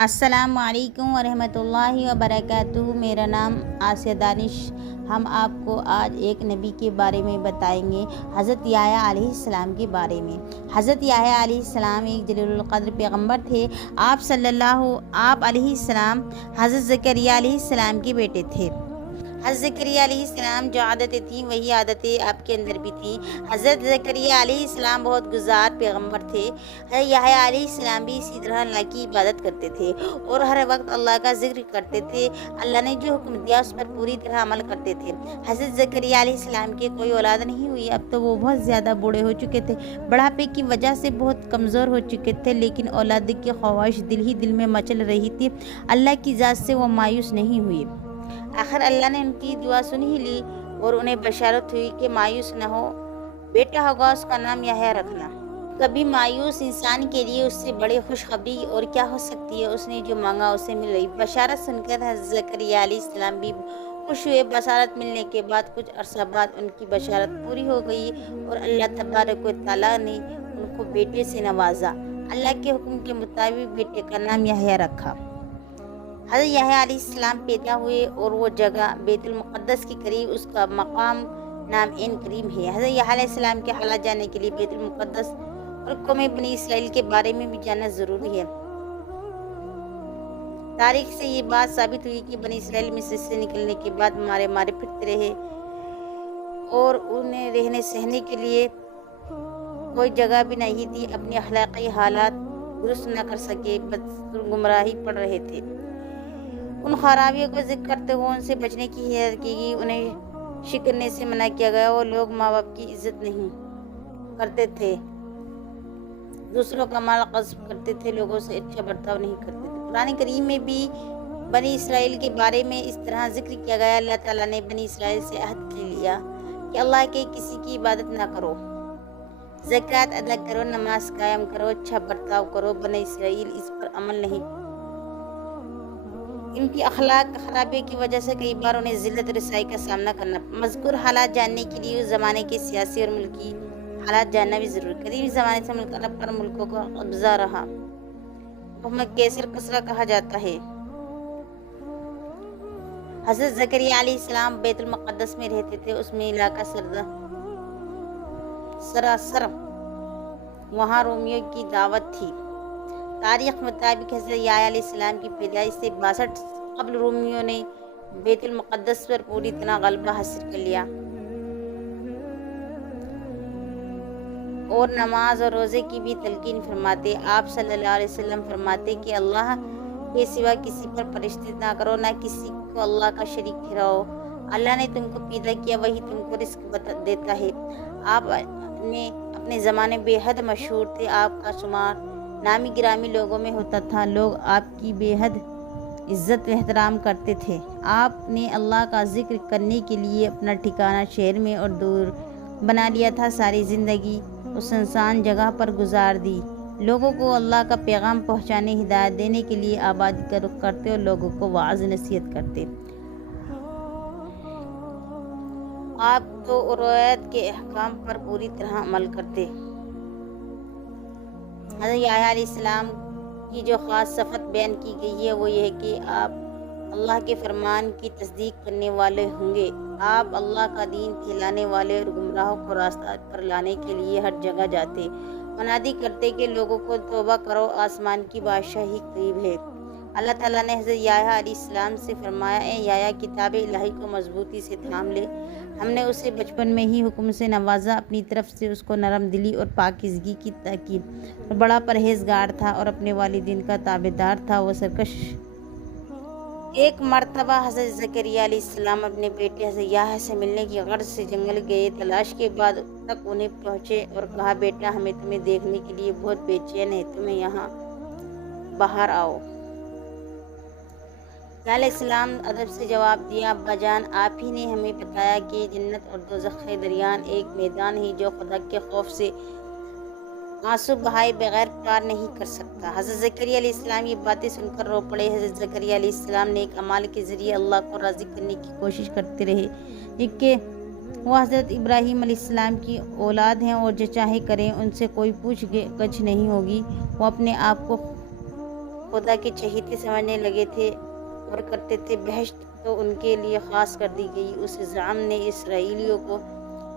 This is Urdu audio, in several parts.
السلام علیکم ورحمۃ اللہ وبرکاتہ۔ میرا نام آسیہ دانش۔ ہم آپ کو آج ایک نبی کے بارے میں بتائیں گے، حضرت یحییٰ علیہ السلام کے بارے میں۔ حضرت یحییٰ علیہ السلام ایک جلیل القدر پیغمبر تھے۔ آپ علیہ السلام حضرت زکریا علیہ السلام کے بیٹے تھے۔ حضرت زکریا علیہ السلام جو عادتیں تھیں وہی عادتیں آپ کے اندر بھی تھیں۔ حضرت زکریا علیہ السلام بہت گزار پیغمبر تھے۔ حضرت یحییٰ علیہ السلام بھی اسی طرح اللہ کی عبادت کرتے تھے اور ہر وقت اللہ کا ذکر کرتے تھے۔ اللہ نے جو حکم دیا اس پر پوری طرح عمل کرتے تھے۔ حضرت زکریا علیہ السلام کی کوئی اولاد نہیں ہوئی، اب تو وہ بہت زیادہ بوڑھے ہو چکے تھے، بڑھاپے کی وجہ سے بہت کمزور ہو چکے تھے، لیکن اولاد کی خواہش دل میں مچل رہی تھی۔ اللہ کی ذات سے وہ مایوس نہیں ہوئے۔ آخر اللہ نے ان کی دعا سن ہی لی اور انہیں بشارت ہوئی کہ مایوس نہ ہو، بیٹا ہوگا، اس کا نام یحییٰ رکھنا۔ کبھی مایوس انسان کے لیے اس سے بڑی خوشخبری اور کیا ہو سکتی ہے؟ اس نے جو مانگا اسے مل گئی۔ بشارت سن کر حضرت زکریا علیہ السلام بھی خوش ہوئے۔ بشارت ملنے کے بعد کچھ عرصہ بعد ان کی بشارت پوری ہو گئی اور اللہ تبارک و تعالیٰ نے ان کو بیٹے سے نوازا۔ اللہ کے حکم کے مطابق بیٹے کا نام یحییٰ رکھا۔ حضرت یحییٰ علیہ السلام پیدا ہوئے اور وہ جگہ بیت المقدس کے قریب، اس کا مقام نام عین کریم ہے۔ حضرت یحییٰ علیہ السلام کے حالات جاننے کے لیے بیت المقدس اور قوم بنی اسرائیل کے بارے میں بھی جاننا ضروری ہے۔ تاریخ سے یہ بات ثابت ہوئی کہ بنی اسرائیل مصر سے نکلنے کے بعد مارے پھرتے رہے اور انہیں رہنے سہنے کے لیے کوئی جگہ بھی نہیں تھی، اپنی اخلاقی حالات درست نہ کر سکے، گمراہی پڑ رہے تھے۔ ان خرابیوں کو ذکر کرتے ہوئے ان سے بچنے کی ہدایت کی گئی، انہیں شکرنے سے منع کیا گیا۔ وہ لوگ ماں باپ کی عزت نہیں کرتے تھے، دوسروں کا مال غصب کرتے تھے، لوگوں سے اچھا برتاؤ نہیں کرتے تھے۔ قرآن کریم میں بھی بنی اسرائیل کے بارے میں اس طرح ذکر کیا گیا۔ اللہ تعالیٰ نے بنی اسرائیل سے عہد لیا کہ اللہ کے کسی کی عبادت نہ کرو، زکوٰۃ ادا کرو، نماز قائم کرو، اچھا برتاؤ کرو۔ بنی اسرائیل اس پر عمل نہیں۔ ان کی اخلاق خرابی کی وجہ سے کئی بار انہیں ذلت و رسائی کا سامنا کرنا۔ مذکور حالات جاننے کے لیے اس زمانے کے سیاسی اور ملکی حالات جاننا بھی ضروری۔ قدیم زمانے سے ملک عرب پر ملکوں کا قبضہ رہا۔ محمد کیسر کسرا کہا جاتا ہے۔ حضرت زکریا علیہ السلام بیت المقدس میں رہتے تھے، اس میں علاقہ سراسر وہاں رومیوں کی دعوت تھی۔ تاریخ مطابق حضرت یحییٰ علیہ السلام کی پیدائش سے 62 قبل رومیوں نے بیت المقدس پر پوری طرح غلبہ حاصل کر لیا اور نماز اور روزے کی بھی تلقین فرماتے۔ آپ صلی اللہ علیہ وسلم فرماتے کہ اللہ کے سوا کسی پر پرستش نہ کرو، نہ کسی کو اللہ کا شریک ٹھہراؤ۔ اللہ نے تم کو پیدا کیا، وہی تم کو رزق دیتا ہے۔ آپ نے اپنے زمانے بے حد مشہور تھے، آپ کا شمار نامی گرامی لوگوں میں ہوتا تھا، لوگ آپ کی بے حد عزت و احترام کرتے تھے۔ آپ نے اللہ کا ذکر کرنے کے لیے اپنا ٹھکانہ شہر میں اور دور بنا لیا تھا، ساری زندگی اس سنسان جگہ پر گزار دی، لوگوں کو اللہ کا پیغام پہنچانے، ہدایت دینے کے لیے آبادی کا رخ کرتے اور لوگوں کو واعظ نصیحت کرتے۔ آپ تو روایت کے احکام پر پوری طرح عمل کرتے۔ حضرت یحییٰ علیہ السلام کی جو خاص صفت بیان کی گئی ہے وہ یہ ہے کہ آپ اللہ کے فرمان کی تصدیق کرنے والے ہوں گے۔ آپ اللہ کا دین پھیلانے والے اور گمراہوں کو راستہ پر لانے کے لیے ہر جگہ جاتے، منادی کرتے کہ لوگوں کو توبہ کرو، آسمان کی بادشاہی قریب ہے۔ اللہ تعالیٰ نے حضرت یحییٰ علیہ السلام سے فرمایا، اے یحییٰ، کتاب الہی کو مضبوطی سے تھام لے۔ ہم نے اسے بچپن میں ہی حکم سے نوازا، اپنی طرف سے اس کو نرم دلی اور پاکیزگی کی تاکید، اور بڑا پرہیزگار تھا اور اپنے والدین کا تابعدار تھا، وہ سرکش۔ ایک مرتبہ حضرت زکریا علیہ السلام اپنے بیٹے حضرت یحییٰ سے ملنے کی غرض سے جنگل گئے۔ تلاش کے بعد تک انہیں پہنچے اور کہا، بیٹا ہمیں تمہیں دیکھنے کے لیے بہت بے چین ہے، تمہیں یہاں باہر آؤ۔ یحییٰ علیہ السلام ادب سے جواب دیا، ابا جان، آپ ہی نے ہمیں بتایا کہ جنت اور دوزخ کے درمیان ایک میدان ہے جو خدا کے خوف سے آنسو بہائے بغیر پار نہیں کر سکتا۔ حضرت زکریا علیہ السلام یہ باتیں سن کر رو پڑے۔ حضرت زکریا علیہ السلام نیک اعمال کے ذریعے اللہ کو راضی کرنے کی کوشش کرتے رہے کہ وہ حضرت ابراہیم علیہ السلام کی اولاد ہیں اور جو چاہے کریں، ان سے کوئی پوچھ گچھ نہیں ہوگی۔ وہ اپنے آپ کو خدا کے چہیتے سمجھنے لگے تھے اور کرتے تھے بہشت تو ان کے لیے خاص کر دی گئی۔ اس زعم نے اسرائیلیوں کو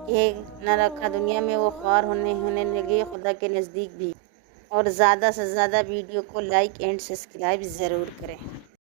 کہ نہ رکھا، دنیا میں وہ خوار ہونے لگے خدا کے نزدیک بھی۔ اور زیادہ سے زیادہ ویڈیو کو لائک اینڈ سبسکرائب ضرور کریں۔